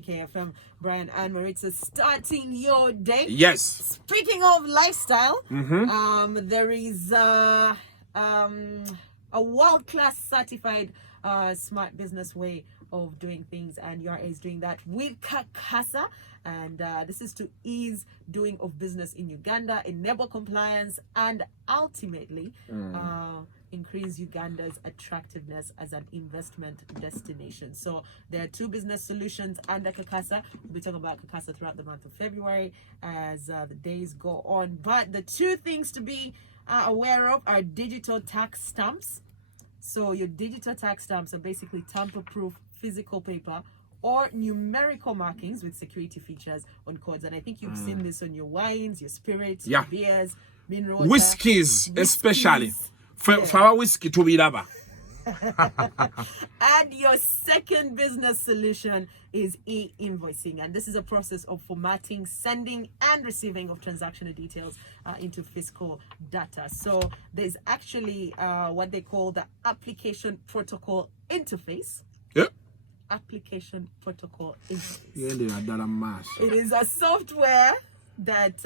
KFM, Brian and Maritza, starting your day. Yes. Speaking of lifestyle, there is a world-class certified smart business way of doing things, and URA is doing that with Kakasa, and this is to ease doing of business in Uganda, enable compliance, and ultimately increase Uganda's attractiveness as an investment destination. So there are two business solutions under Kakasa. We'll be talking about Kakasa throughout the month of February as the days go on. But the two things to be aware of are digital tax stamps. So your digital tax stamps are basically tamper-proof physical paper or numerical markings with security features on codes. And I think you've seen this on your wines, your spirits, your beers, mineral water, whiskeys especially. For our whiskey to be rubber. And your second business solution is e-invoicing, and this is a process of formatting, sending, and receiving of transactional details into fiscal data. So there's actually what they call the application protocol interface. Yeah. Application protocol interface. It is a software that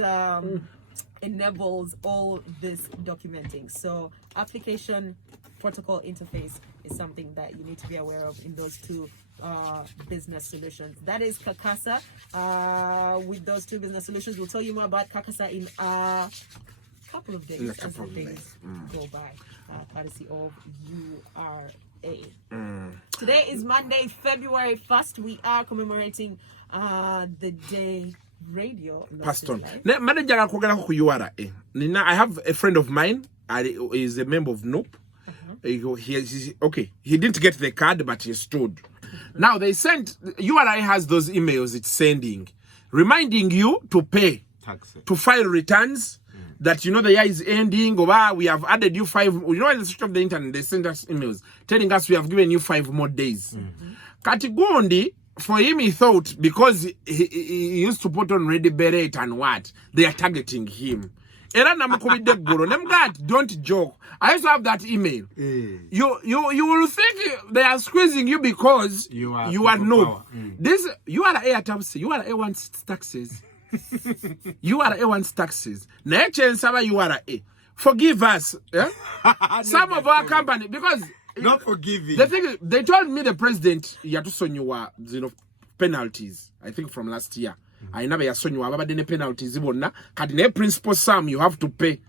enables all this documenting. So application protocol interface is something that you need to be aware of in those two business solutions. That is Kakasa. With those two business solutions, we'll tell you more about Kakasa in a couple of days as the days go by, courtesy of URA. Today is Monday, February 1st. We are commemorating the day radio passed on. I have a friend of mine, is a member of Nope. He didn't get the card, but he stood. Now they sent, URI has those emails it's sending, reminding you to pay, to file returns, that the year is ending, or we have added you 5, in the search of the internet, they send us emails telling us we have given you 5 more days. Katigondi, for him, he thought because he used to put on Ready Beret and what, they are targeting him. Don't joke. I used to have that email. You will think they are squeezing you because you are no. This you are a taxes. You are A1 taxes. You are A1 taxes. You are A. Forgive us. Yeah? Some of our company because not forgiving. The thing is, they told me the president Yatusonyu penalties. I think from last year. I never saw you about any penalties. Principal sum you have to pay.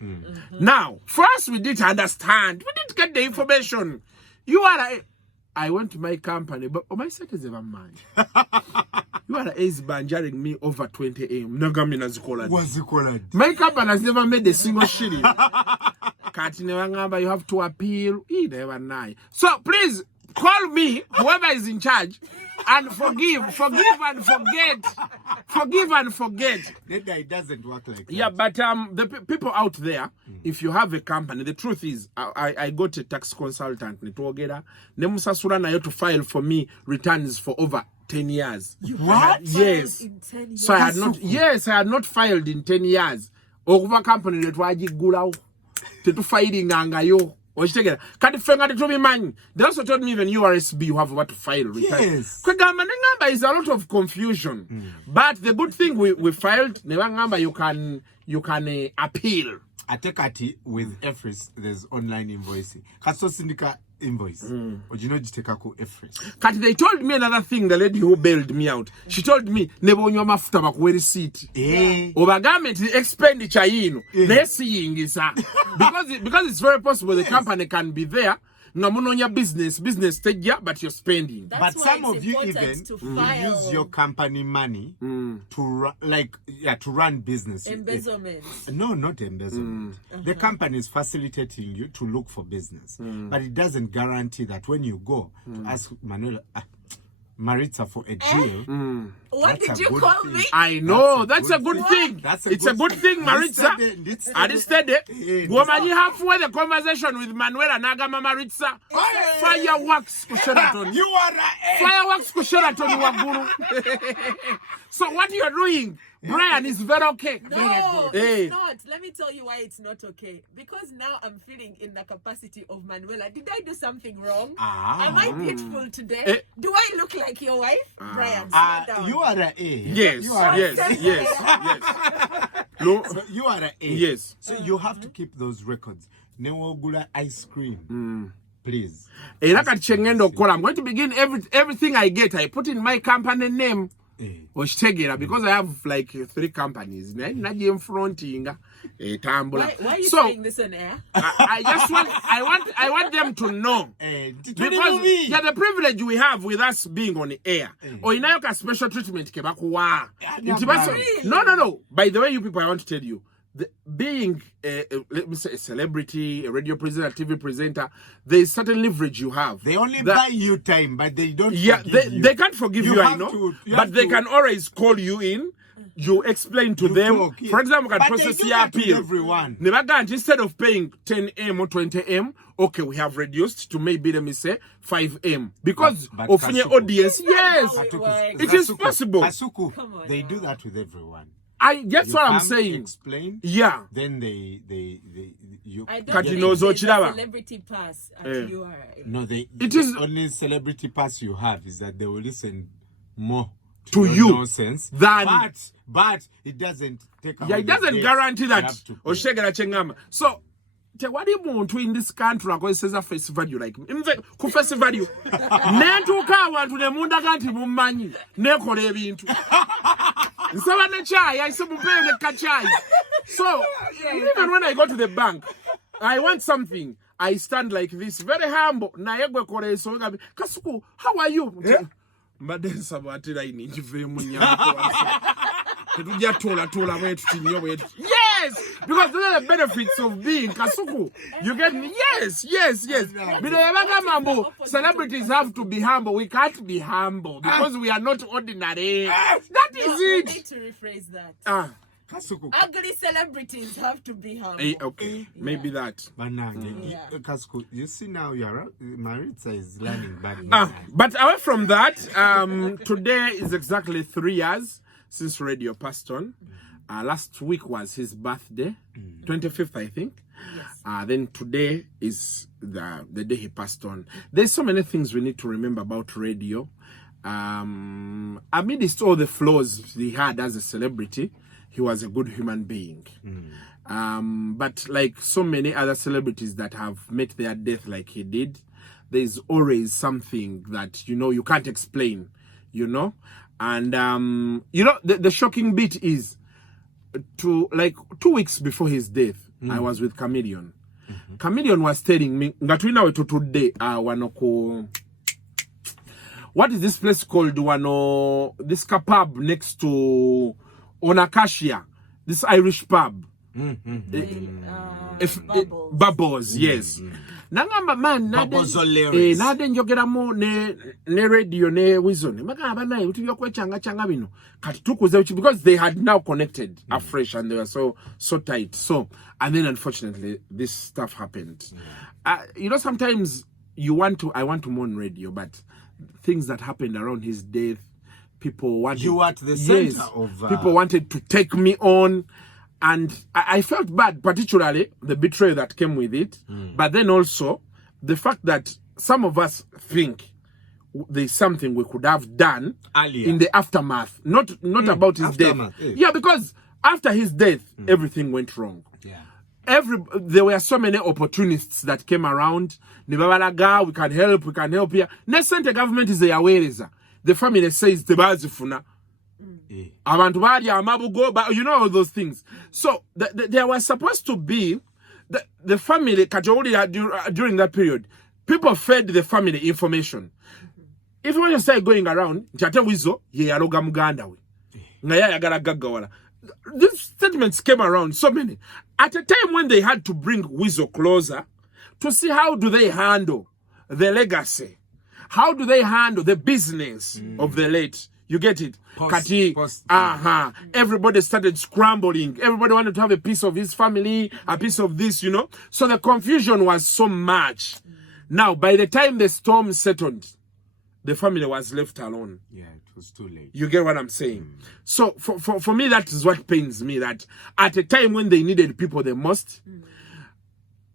Now, first we didn't understand. We didn't get the information. I went to my company, but my set is ever mine. You are ace banjaring me over 20 AM. My company has never made a single shilling. You have to appeal. So please call me, whoever is in charge, and forgive and forget. Forgive and forget. It doesn't work like that. Yeah, but the people out there, if you have a company, the truth is, I got a tax consultant, to file for me returns for over 10 years. What? Yes. In 10 years? So I had not filed in 10 years. Over company that wajigula to filing angayo. They also told me even URSB you have what to file. Yes. Is a lot of confusion. But the good thing we filed, you can appeal. Atekati with EFRIS, there's online invoicing. Kaso Syndicate invoice. EFRIS. They told me another thing, the lady who bailed me out. She told me, never your mafuta baku receipt. Over government expenditure they're seeing is because it's very possible the company can be there. No on your business stage, but you're spending. That's but some of you even use your company money to run business. Embezzlement. No, not embezzlement. The company is facilitating you to look for business, but it doesn't guarantee that when you go to ask Maritza for a deal. What did you call me? I know, that's a good thing. It's a good thing, Maritza. Instead, woman, you halfway the conversation with Manuela Nagama Maritza. Fireworks Kusheraton. You are fireworks Kusheraton Waguru. So what you're doing, Brian, is very okay. No, it's not. Let me tell you why it's not okay. Because now I'm feeling in the capacity of Manuela. Did I do something wrong? Am I beautiful today? Do I look like like your wife, Brian. Sit down. You are a A. Yes, You are yes. No, So you are a A. yes. So you have to keep those records. Newogula ice cream. Please. Era kati kyengenda okukola, I'm going to begin everything I get, I put in my company name. Okitegera, because I have like 3 companies. Naje fronting tambula. Why are you so saying this on air? I want them to know. Because the privilege we have with us being on the air. Oyinayo ka special treatment ke bakuwa. No. By the way, you people, I want to tell you, being let me say a celebrity, a radio presenter, a TV presenter, there is certain leverage you have. They only buy you time, but they don't. Yeah, forgive you. they can't forgive you, I know, but they can always call you in. You explain to them. Talk, yeah. For example, can but process they do your that with appeal. everyone. Instead of paying 10 M or 20 M, okay, we have reduced to maybe, let me say, 5 M. Because But of your Kasuku. audience, yes, Kasuku. it is possible. Kasuku, Come on they now. do that with everyone. That's You what I'm come, saying. Explain. Yeah. Then you. I don't Kati think knows there's a Ochilaba. celebrity pass at URA. No, It the is- only celebrity pass you have is that they will listen more To your you nonsense than- but it doesn't take away Yeah, it the doesn't dates guarantee you that. have to pay. Oshegera chengama. So, tewali muntu in this country akozesa face value like nze ku face value nentuka abantu ne mundaga nti mummanyi nekola ebintu nsaba ne chai I say mupeye ne kachai. So even when I go to the bank, I want something, I stand like this, very humble. Naye gwe kola eso ngabe Kasuku, how are you? Mbadde nsaba ate line njive mu nyamako Yes, because those are the benefits of being Kasuku. You get me? Yes. Celebrities have to be humble. We can't be humble because we are not ordinary. That is We it. need to rephrase that. Kasuku. Ugly celebrities have to be humble. Okay, maybe that. Banange. Yeah. Kasuku, you see now Maritza is learning bad. But away from that, today is exactly 3 years since Radio passed on. Last week was his birthday, 25th, I think. Yes. Then today is the day he passed on. There's so many things we need to remember about radio. Amidst all the flaws he had as a celebrity, he was a good human being. But like so many other celebrities that have met their death like he did, there's always something that, you can't explain, And, the shocking bit is, like 2 weeks before his death, I was with Chameleon. Chameleon was telling me, Ngatwina wetu today, what is this place called? This pub next to Onakashia, this Irish pub. Bubbles, yes. Nangamba man nade njogeramu ne radio ne Wizon magamba naye utibyo kwechanga bino kati tukuze because they had now connected afresh and they were so tight. So and then unfortunately this stuff happened. Sometimes I want to mourn radio, but things that happened around his death, people wanted, you were at the center of people wanted to take me on. And I felt bad, particularly the betrayal that came with it. But then also the fact that some of us think there's something we could have done earlier in the aftermath, not about his death. Yeah, because after his death, everything went wrong. Yeah. There were so many opportunists that came around. We can help here. The government is aware. The family says the abantu bali amabugo, but all those things. So there was supposed to be the family during that period. People fed the family information. If you start going around, wizo ye yaloga muganda we. Ngaya yagala gaggawala. These statements came around, so many. At a time when they had to bring Wizo closer to see how do they handle the legacy, how do they handle the business of the late. You get it? Everybody started scrambling. Everybody wanted to have a piece of his family, a piece of this, So the confusion was so much. Now, by the time the storm settled, the family was left alone. Yeah, it was too late. You get what I'm saying? So for me, that is what pains me, that at a time when they needed people the most,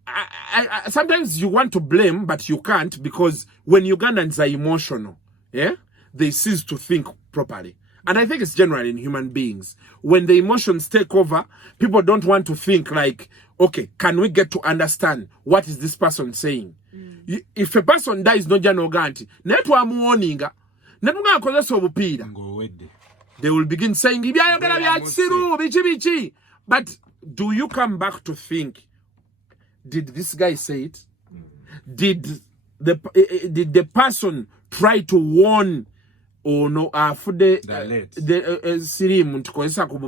I sometimes you want to blame, but you can't, because when Ugandans are emotional, they cease to think properly. And I think it's general in human beings. When the emotions take over, people don't want to think like, okay, can we get to understand what is this person saying? If a person dies, no jano ganti, netwa muoninga, netunga kozesa obupira. They will begin saying, but do you come back to think, did this guy say it? Did the person try to warn or no for the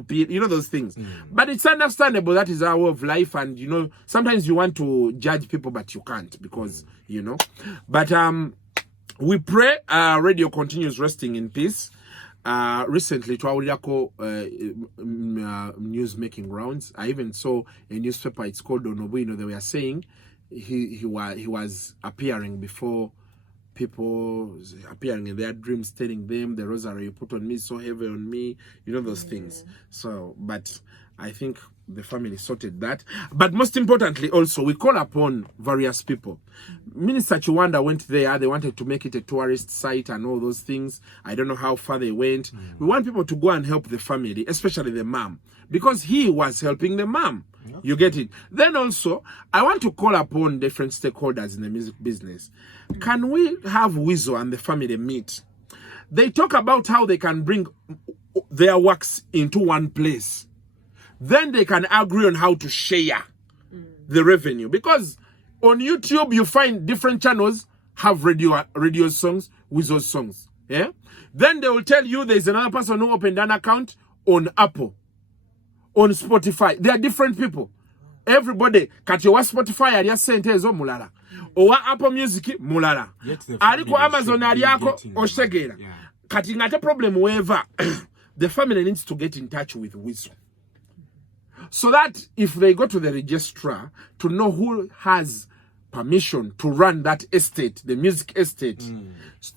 you know those things? But it's understandable, that is our way of life, and you know sometimes you want to judge people but you can't, because you know. But we pray radio continues resting in peace. Recently to news making rounds, I even saw a newspaper, it's called Onobuino. They were saying he was appearing before people, appearing in their dreams, telling them the rosary you put on me so heavy on me, you know those things. So but I think the family sorted that. But most importantly also, we call upon various people. Minister Chiwanda went there. They wanted to make it a tourist site and all those things. I don't know how far they went. We want people to go and help the family, especially the mom, because he was helping the mom. You get it? Then also, I want to call upon different stakeholders in the music business. Can we have Weasel and the family meet? They talk about how they can bring their works into one place. Then they can agree on how to share the revenue. Because on YouTube, you find different channels have radio songs, Weasel songs. Yeah? Then they will tell you there's another person who opened an account on Apple, on Spotify. They are different people. Everybody, kati wa Spotify aliya sente ezo mulala. Owa Apple Music mulala. Aliko Amazon aliyako oshegera. Kati ngate problem wherever. The family needs to get in touch with Weasel, so that if they go to the registrar to know who has permission to run that estate, the music estate,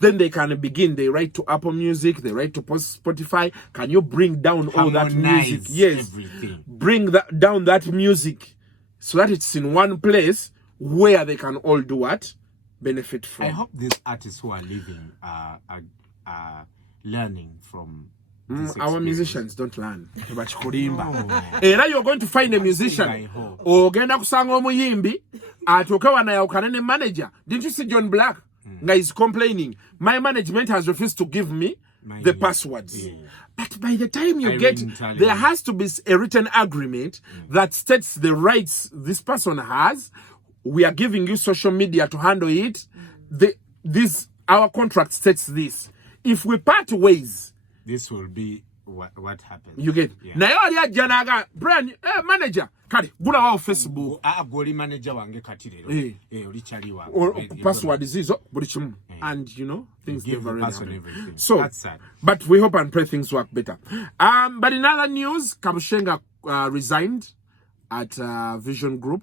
then they can begin. They write to Apple Music, they write to Spotify. Can you bring down all that music? Yes, everything. Bring down that music so that it's in one place where they can all do what? Benefit from. I hope these artists who are living are learning from our musicians don't learn. Era you're going to find a musician ogenda kusanga omuyimbi atoka wanayawukana ne manager. Didn't you see John Black? He's complaining, my management has refused to give me the passwords. But by the time you there has to be a written agreement that states the rights this person has. We are giving you social media to handle it. Our contract states this. If we part ways, this will be what happens. You get? Na yo ali ajanaga brand manager kali gula wa Facebook. Goli manager wange katirero. Oli chali wa. Password zizo buli chimu. And you know things never really. So that's sad. But we hope and pray things work better. But in other news, Kabushenga resigned at Vision Group.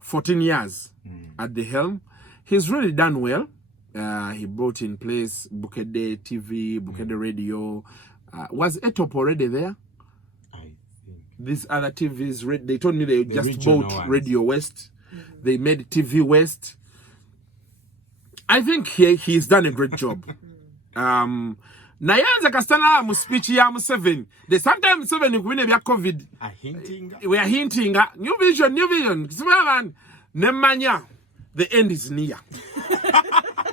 14 years at the helm. He's really done well. He brought in place Bukede TV, Bukede Radio. Was Etop already there? I think. These other TVs, they told me they just bought ones. Radio West. They made TV West. I think he's done a great job. Nayanza kastana mu speech ya mu 7. The sometimes 7 kubine bya COVID. We are hinting. New vision. Nemanya. The end is near.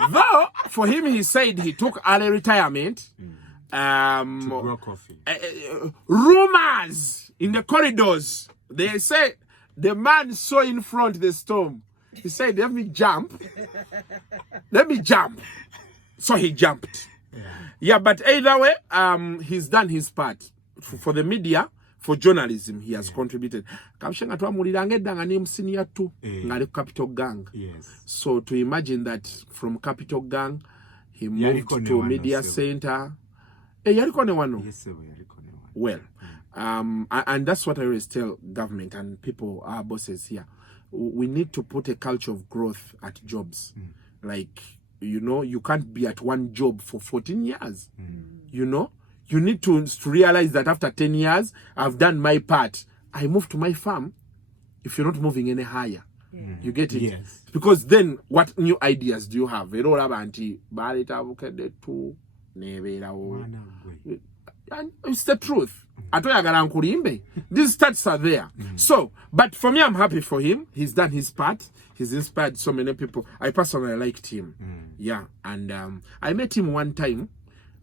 Though, for him, he said he took early retirement. To grow coffee. Rumors in the corridors. They say the man saw in front the storm. He said, let me jump. So he jumped. Yeah, but either way, he's done his part. For the media, for journalism, he has contributed. Capital Gang. Yes. So to imagine that from Capital Gang, he moved to Media Center. Well, and that's what I always tell government and people, our bosses here. We need to put a culture of growth at jobs. Like, you know, you can't be at one job for 14 years. You know, you need to realize that after 10 years, I've done my part. I move to my farm. If you're not moving any higher, you get it? Yes. Because then, what new ideas do you have? nebeerawo. And it's the truth. Atoyagala nkulimbe. These stats are there. So, but for me, I'm happy for him. He's done his part. He's inspired so many people. I personally liked him. Yeah. And I met him one time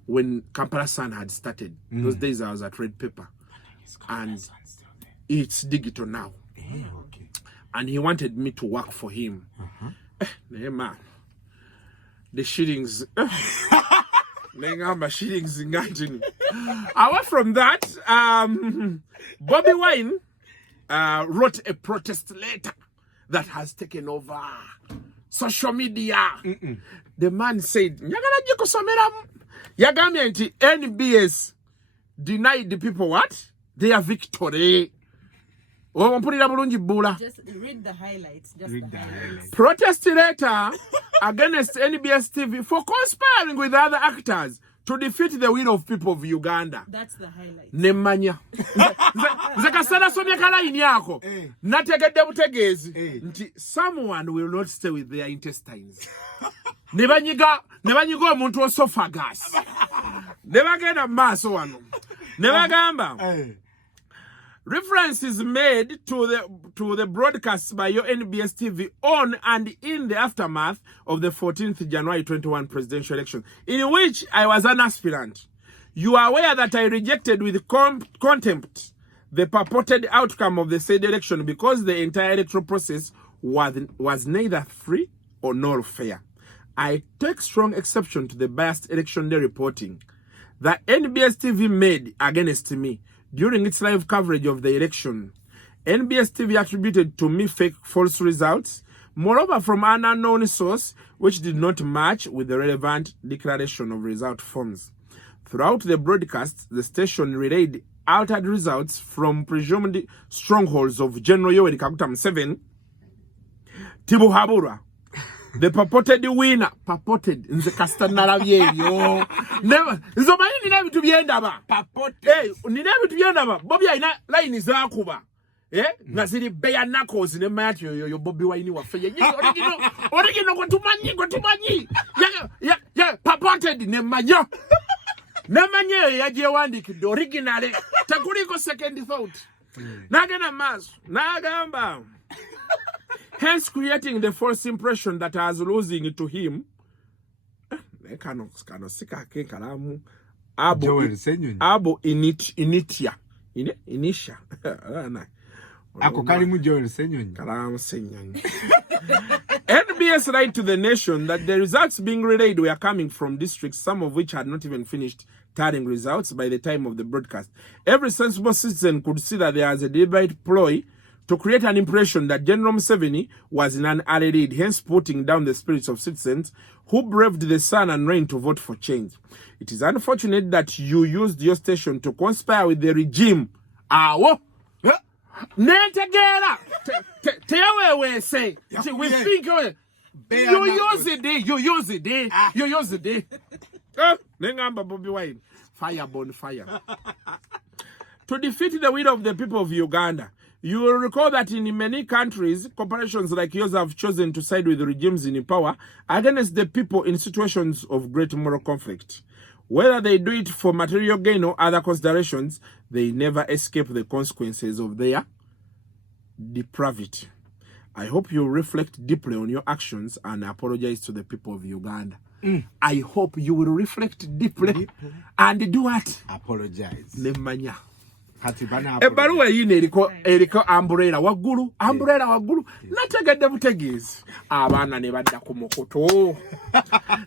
when Kampala Sun had started. Those days I was at Red Pepper. And it's digital now. Okay. And he wanted me to work for him. Man, the shillings. Away from that, Bobby Wine wrote a protest letter that has taken over social media. The man said, NBS denied the people what? Their victory. Just read the highlights. Protest letter against NBS TV for conspiring with other actors to defeat the will of people of Uganda. That's the highlight. Nemanya. Zakasana somya kala inyako. Nategede butegezi. Nti someone will not stay with their intestines. Nebanyiga omuntu esophagus. Nebagenda maaso wano. Nebagamba. Reference is made to the broadcast by your NBS TV on and in the aftermath of the 14th January 21 presidential election, in which I was an aspirant. You are aware that I rejected with contempt the purported outcome of the said election because the entire electoral process was neither free or nor fair. I take strong exception to the biased election day reporting that NBS TV made against me during its live coverage of the election. NBS TV attributed to me false results, moreover from an unknown source, which did not match with the relevant declaration of result forms. Throughout the broadcast, the station relayed altered results from presumed strongholds of General Yoweri Kaguta Museveni, Tibuhaburwa, the purported winner, purported in the Castanara Viejo. Never, so my name to be endaba. Purported. Hey, never to be endaba. Bobby, I not line is Akuba. Eh? Naziri Beya Knuckles in the match, your Bobby Wine were fair. Original, go to money. Yeah, purported in the Mayo. Namanya, Yajiwandik, the original. Takuriko second thought. Nagana Mas, Nagamba. Hence creating the false impression that I was losing to him. Abo initia. Inisha. NBS lied to the nation that the results being relayed were coming from districts, some of which had not even finished tallying results by the time of the broadcast. Every sensible citizen could see that there was a deliberate ploy to create an impression that General Museveni was in an early lead, hence putting down the spirits of citizens who braved the sun and rain to vote for change. It is unfortunate that you used your station to conspire with the regime. Awo! Nentegera! Tewe say. We think you use it. Nengamba Bobby Wine. Fire burn fire. To defeat the will of the people of Uganda. You will recall that in many countries, corporations like yours have chosen to side with the regimes in power against the people in situations of great moral conflict. Whether they do it for material gain or other considerations, they never escape the consequences of their depravity. I hope you reflect deeply on your actions and apologize to the people of Uganda. I hope you will reflect deeply and do what? Apologize. Nemanya. Ebaluwa yine eriko umbrella waggulu nategedde butegeezi abaana ne badda ku mukutu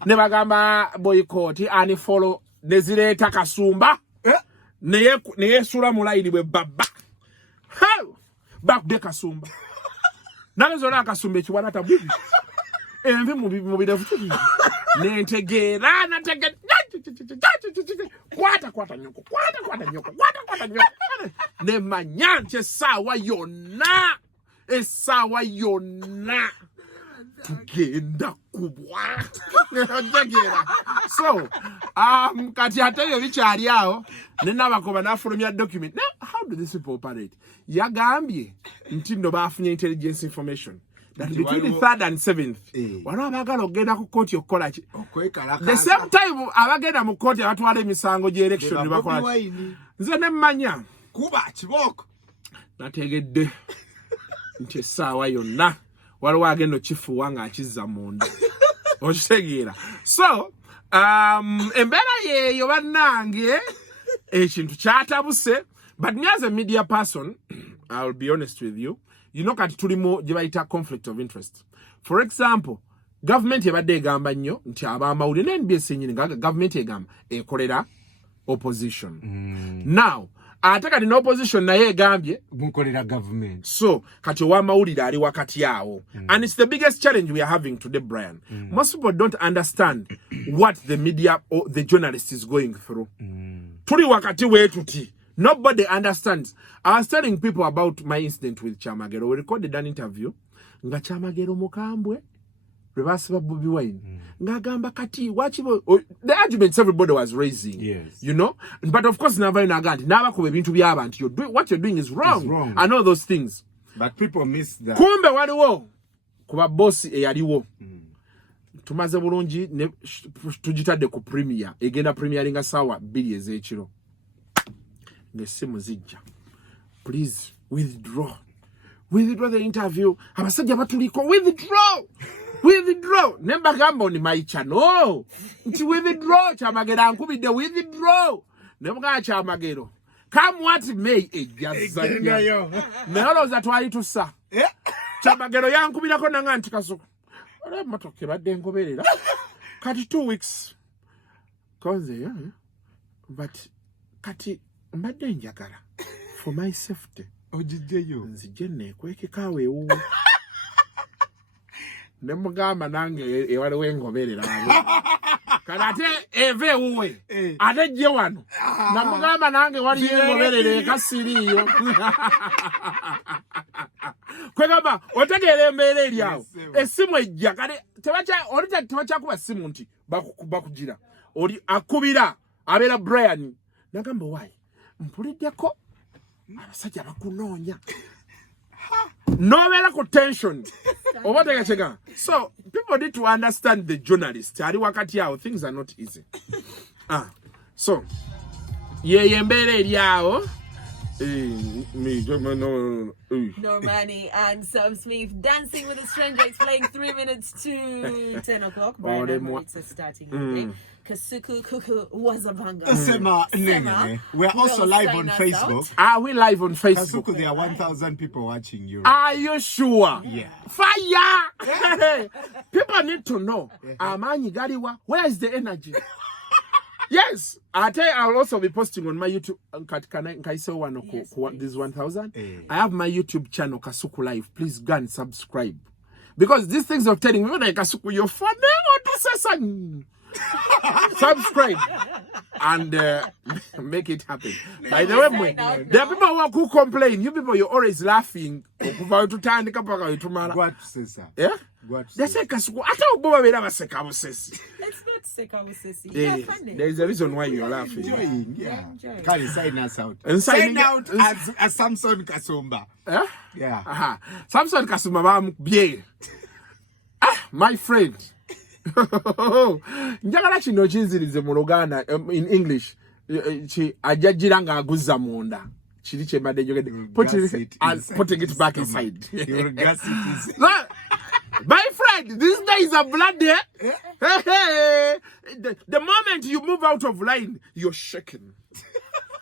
ne bagamba boycott and follow ne zireeta kasumba ne yeesula mu layini bwe babba bakude kasumba nalezola akasumba ekiwanata bwibi envi mu birevu kiri nentegeera nategedde kwata nyoko ne manya nti essaawa yonna tugenda kubwa so kati ate ebyo bikyali awo ne nabakoba n'afulumya document. Now, how do these people operate? Yagambye nti nno baafunye intelligence information that between the 3rd and 7th wano abagala ogenda ku court okukola ki okwekalakaasa the same time abagenda mu court abatwala emisango gy'election ne bakola nze ne mmanya kuba kibooko nategedde nti essaawa yonna waliwo agenda okifuuwa ng'akizza munda okitegeera so embeera yeeyo bannange ekintu kyatabuse but me as a media person I'll be honest with you know kati tulimu gye bayita conflict of interest. For example, government ebadde egamba nnyo nti abamawulire ne NBS nyini nga government egamba ekolera opposition. Now ate kati no opposition naye egambye mukolera government. So kati owamawulire ali wakati yawo. And it's the biggest challenge we are having today, Brian. Most people don't understand what the media or the journalist is going through. Tuli wakati wetuti. Nobody understands. I was telling people about my incident with Chamagero. We recorded an interview. Nga Chamagero mukambwe. Rebasiba Bobby Wine. Nga gamba kati. The arguments everybody was raising. Yes. You know? But of course, never in Agant. Never kube bintu by'abantu. What you're doing is wrong. It's wrong. I know those things. But people miss that. Kumbe waliwo. Kuba bossi eyaliwo. Tumaze bulungi tujitadde ku premier. Egenda premieringa sawa 2 ez'ekiro. Ngesimu zijja. Please withdraw the interview. Abasajja batuliko withdraw. Nemba gamba ni maicha no. Nti withdraw Chamagero ankubidde withdraw. Nemba Chamagero. Come what may ejazanya. Meoloza twali tusa. Chamagero yankubirako nanga nti Kasuku. Ole motoke badde ngoberera. Kati 2 weeks. Konze but kati mbadde njagala for my safety ojijeyo nzije nekwekekawe ewuwe nemugamba nange ewaliwo engoberera abo kalate eve ewuwe ate jje wano namugamba nange waliyo engoberera ekasiriyo kwegamba otegeera embeera eri awo essimu ejja kale tebakyakuba ssimu nti bakugira oli akubira abeera Brian nagamba wayi mpuliddeko abasajja bakunoonya nobeera ku tension oba tegakega. So people need to understand the journalist ali wakati awo things are not easy. So yeye embeera eri awo No money and Sam Smith dancing with a stranger. It's playing 3 minutes to 10 o'clock. Brian and Maritza starting okay. Kasuku Kuku was a banger. Sema. We're also live on Facebook. Are we live on Facebook? Kasuku, there are 1,000 people watching you. Are you sure? Yeah. Fire! People need to know. Amani Gariwa, where is the energy? Yes, I'll also be posting on my YouTube. This 1,000. I have my YouTube channel Kasuku Live. Please go and subscribe because these things of telling me like Kasuku, you're funny or this is subscribe and make it happen. By the way, there are people who complain. You people, you're always laughing. What says that? Yeah. They say Kasuku. I don't know whether it's not Sekawusesi. There is a reason why you're laughing. Enjoying, yeah. Can you sign us out? And sign out as Samson Kasumba. Yeah. Samson Kasumba, bien. My friend. Njagala kino kinzirize mu Luganda in English. Ajajira nga aguzza munda. Kiri kye mbadde njogedde. Putting it back inside. My friend, these days are bloody. The moment you move out of line, you're shaking.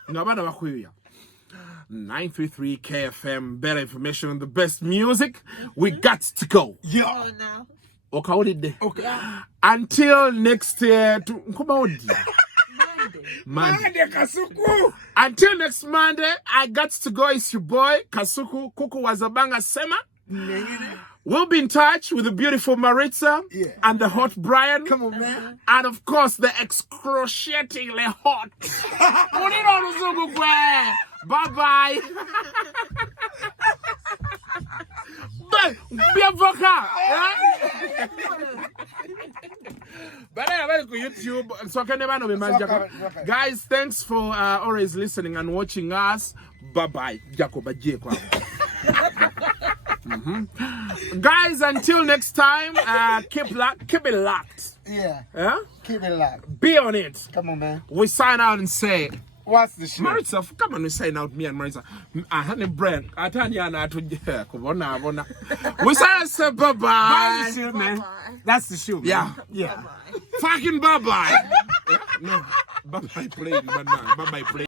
933 KFM, better information on the best music. We got to go. Yeah. Now. Okay. Yeah. Until next year. Monday, Kasuku. Until next Monday, I got to go. It's your boy, Kasuku. Kuku Wazabanga Sema. We'll be in touch with the beautiful Maritza and the hot Brian. Come on, man. And of course, the excruciatingly hot. Bye-bye. Be a vocal. But I have YouTube. So can never know. Guys, thanks for always listening and watching us. Bye-bye. Jacob. Guys, until next time, keep it locked. Yeah. Yeah? Keep it locked. Be on it. Come on, man. We sign out and say, What's the show? Maritza, come on, we sign out, me and Maritza. Honey bread. I tell you, we say bye-bye. Bye, the show, man. That's the show, man. Yeah. Yeah. Fucking bye-bye. No, bye-bye, please. Bye-bye, please.